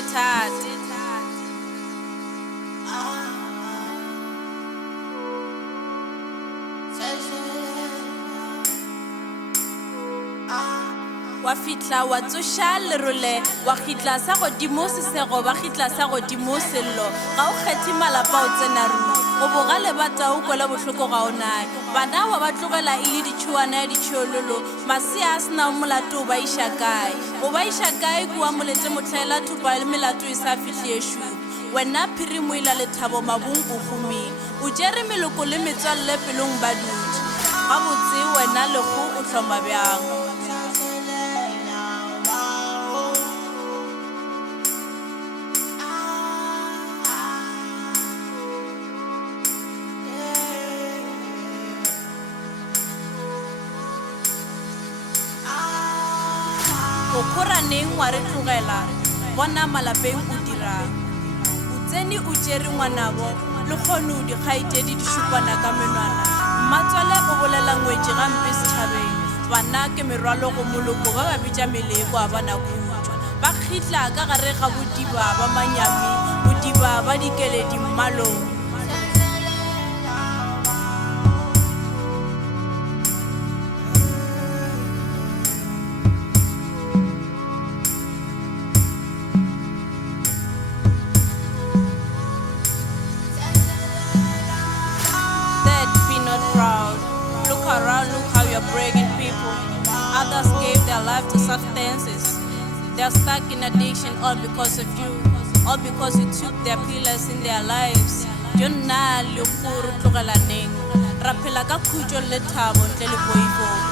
Thata. Wa fitla wa tsosha lerole wa khitla sa godimo sesego ba khitla sa godimo sello ga o kgethi malapa o tsena ru o bogale bata o kwela bohloko ga ona bana wa ba tlogela ile ditšhuana ya ditšhololo masia a sena molato ba isha kae o ba isha kae kwa molete motlhaela thupa le melato e sa fitlheshu wena phirimo ila lethabo mabung o gumi o jere meloko le metswalle pelong ba dutse ga botse wena le go o tlhoma bjang o khoraneng wa re tlogela bona malapeng o dirang o tsene o tšere ngwanabo le kgone o dikgaitedi di šupana ka menwana mmatswale o bolela ngwetši gampe setšhabeng bana ke merwalo go moloko ba ba bitša meleko a bona khutšo ba kgitla ka gare ga bodiba ba manyami bodiba ba dikeledi mmalong proud. Look around, look how you're breaking people. Others gave their life to substances. They're stuck in addiction all because of you. All because you took their pillars in their lives. Yonna le khuru tlogelaneng. Rapela ka khutjo le thabo ntle le boifo.